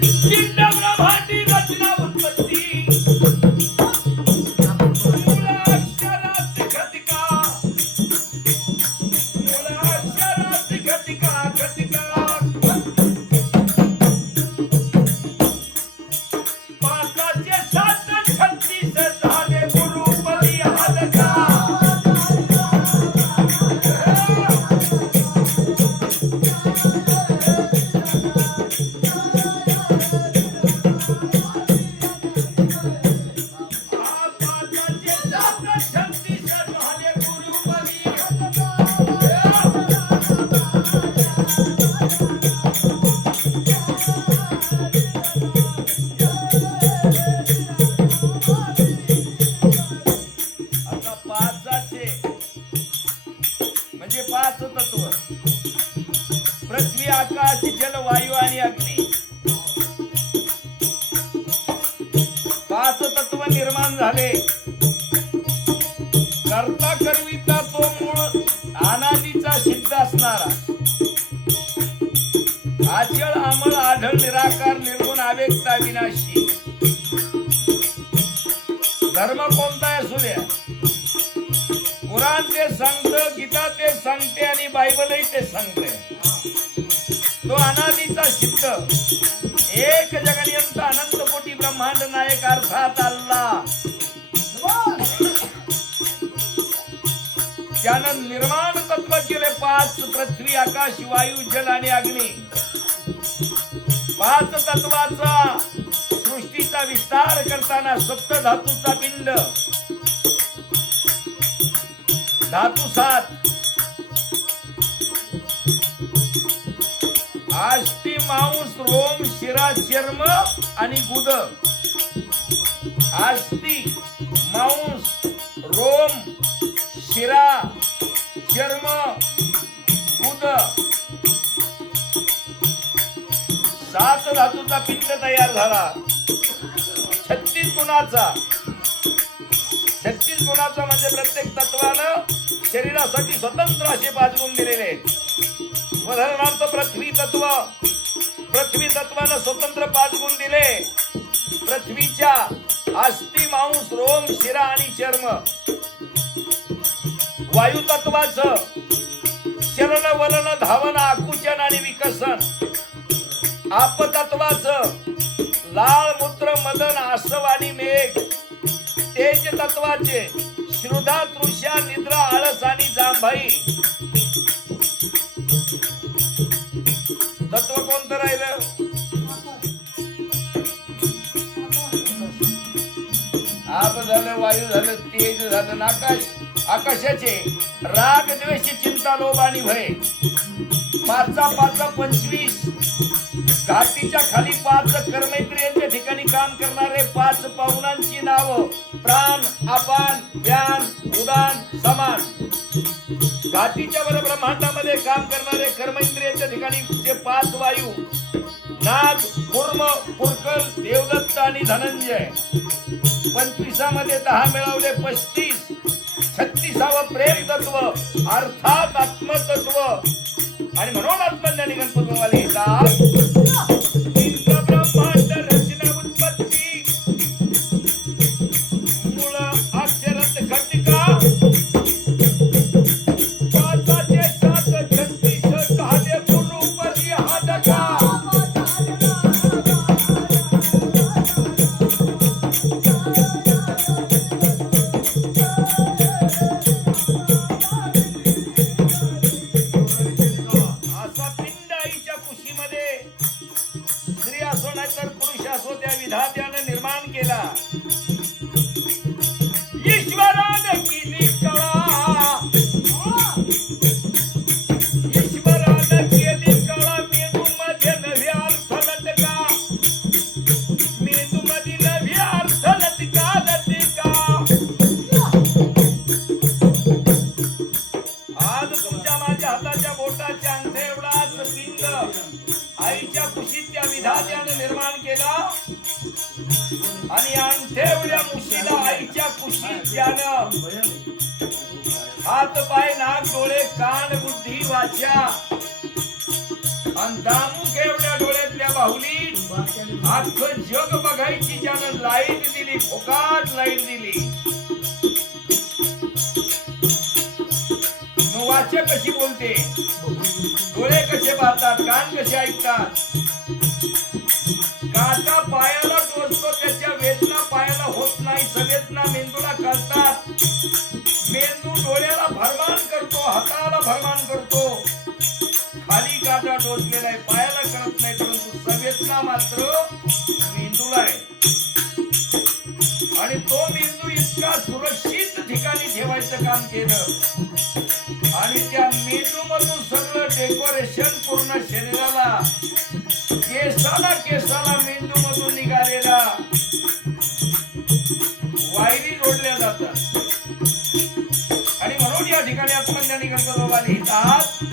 पिंड असणारा. आचळ आमळ आढळ निराकार निर्गुण आवेगता विनाशी धर्म कोणता असू द्या कुराण ते सांगत गीता ते सांगते आणि बायबलही ते सांगते. तो अनादीचा सिद्ध. एक जगनियंत अनंत कोटी ब्रह्मांड नायक अर्थात अल्ला त्यानं निर्माण तत्व केले पाच पृथ्वी आकाश वायू जल आणि अग्नी. पाच तत्वाचा सृष्टीचा विस्तार करताना सप्त धातूचा पिंड. धातू सात. आष्टी मांस रोम शिरा चर्म आणि गुद. आष्टी मांस रोम शिरा चर्म गुद सात धातूचा पिंड तयार झाला. छत्तीस गुणाचा. छत्तीस गुणाचा म्हणजे प्रत्येक तत्वानं शरीरासाठी स्वतंत्र असे पाच गुण दिलेले आहेत. उदाहरणार्थ पृथ्वी तत्व. पृथ्वी तत्वानं स्वतंत्र पाच गुण दिले. पृथ्वीच्या अस्थि मांस रोम शिरा आणि चर्म. वायू तत्वाचं शरण वलन धावन आकुचन आणि विकसन. आपतत्वाच. लाल मूत्र मदन आसव आणि मेघ. तेज तत्वाचे. श्रुधा तृष्या निद्रा आळस आणि जांभाई. तत्व कोणतं राहिलं? आप झालं वायू झालं तेज झालं नाकाश. आकाशाचे राग द्वेष चिंता लोभ आणि भय. पाचचा पाचचा पंचवीस. घाटीच्या खाली पाच कर्मेंद्रियांच्या ठिकाणी काम करणारे पाच पाहुणांची नाव. प्राण अपान व्यान उदान समान. घाटीच्या वर ब्रह्मांडामध्ये काम करणारे कर्मेंद्रियांच्या ठिकाणी जे पाच वायू नाग कुर्म पुरकल देवदत्त आणि धनंजय. पंचवीसामध्ये दहा मिळवले पस्तीस. छत्तीसावं प्रेम तत्व अर्थात आत्मतत्व. आणि म्हणून आत्मज्ञानी गणपत बाबाला लिहितात हाताच्या बोटाच्या अंगठ्या पिंड. आईच्या कुशीत त्या विधात्याने निर्माण केला. आणि अंगठ्या मुशीला आईच्या कुशीत त्यानं हात पाय नाक डोळे कान बुद्धी वाचा. आणि दामुक एवढ्या डोळ्यातल्या बाहुली. अख्खं जग बघायची ज्यानं लाइट दिली फुकाट लाइट दिली. वाच्य कशी बोलते? डोळे कसे पाहतात कान कसे ऐकतात? काटा पायाला टोचतो त्याच्या वेदना पायाला होत नाही सवेदना मेंदूला कळतात. मेंदू डोळ्याला भरमान करतो हाताला भरमान करतो. खाली काटा टोचलेला आहे पायाला कळत नाही परंतु सवेदना मात्र मेंदूला आहे. आणि तो मेंदू इतका सुरक्षित ठिकाणी ठेवायचं काम केलं. केसाला केसाला मेंदू मधून निघालेला वायरी जोडल्या जातात. आणि म्हणून या ठिकाणी आत्मज्ञानी गणपती बाबा लिहितात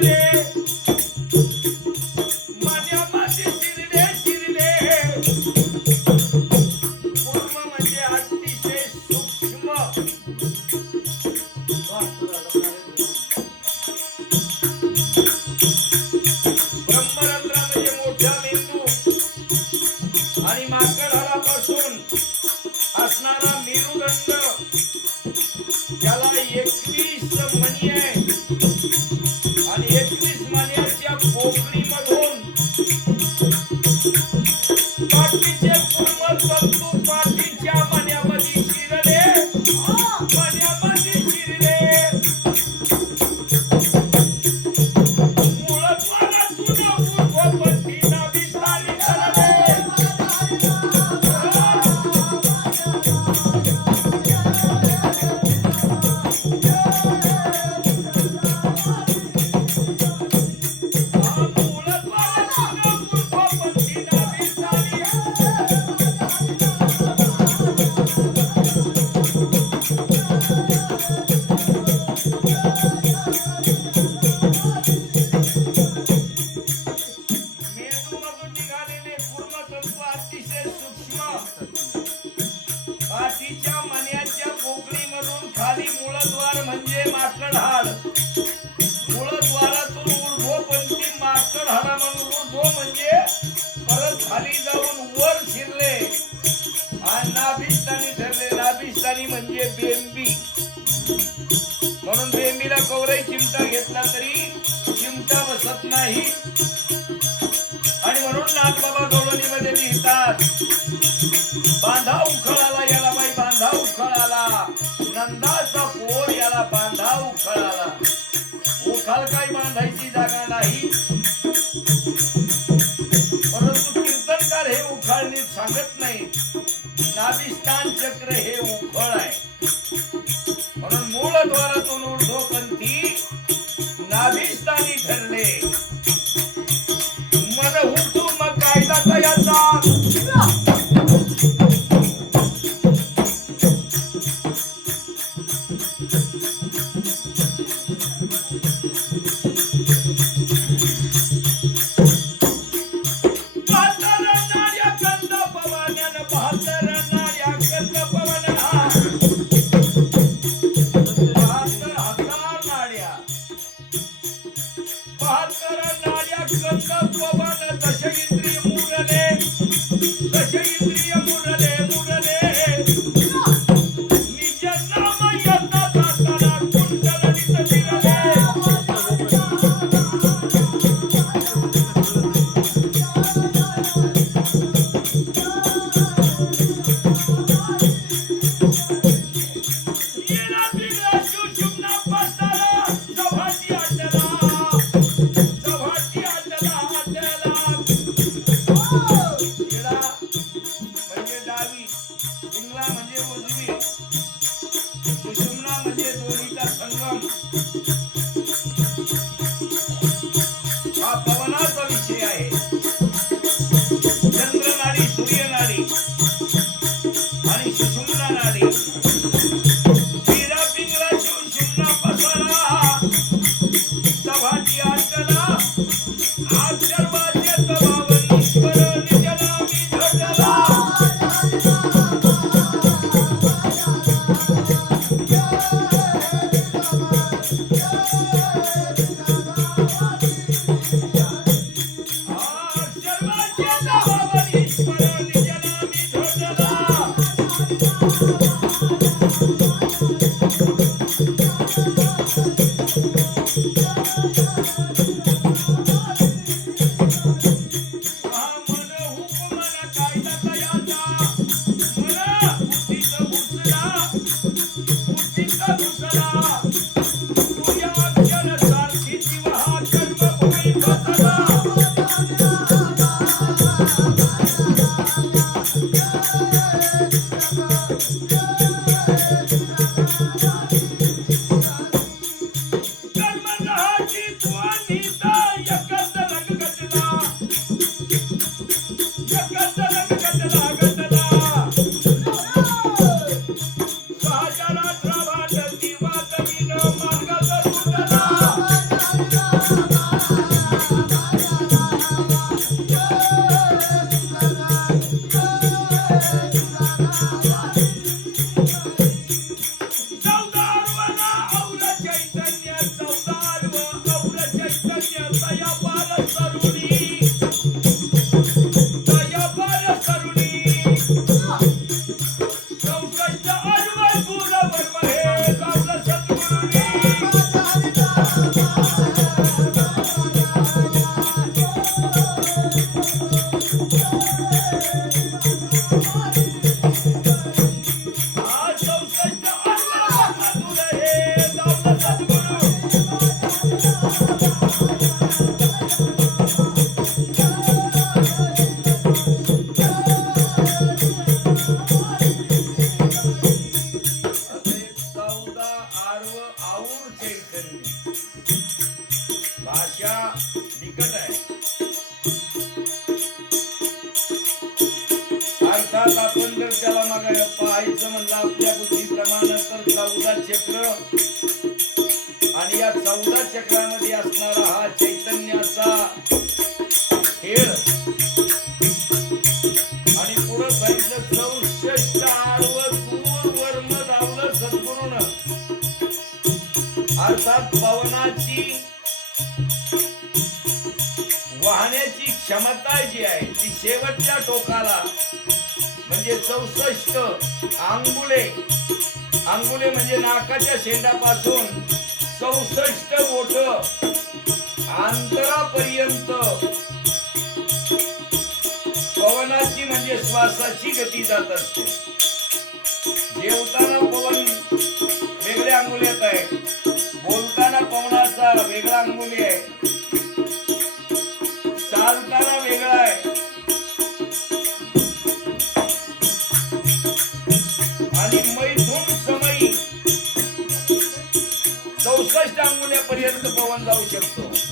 不 Как नाही. आणि म्हणून लिहितात बांधा उखळाला याला बाई बांधा उखळाला. नंदाचा पोर याला बांधा उखळाला. काही बांधायची जागा नाही. परंतु कीर्तनकार हे उखाळणी सांगत नाही. नाभिस्थान चक्र हे उखळ आहे. म्हणून मूळ द्वारातून ऊर्ध्वपंथी नाभिस्थानी ठरले. आता पवनाची वाहण्याची क्षमता जी आहे ती शेवटच्या टोकाला म्हणजे चौसष्ट आंगुले. आंगुले म्हणजे नाकाच्या शेंडापासून चौसष्ट बोट अंतरापर्यंत. पवनाची म्हणजे श्वासाची गती जात असते. जेवताना पवन वेगळ्या अंगुल्यात आहे. बोलताना पवनाचा वेगळा अंगुली आहे. चालताना वेगळा आहे. आणि मैथून समयी चौसष्ट अंगुल्यापर्यंत पवन जाऊ शकतो.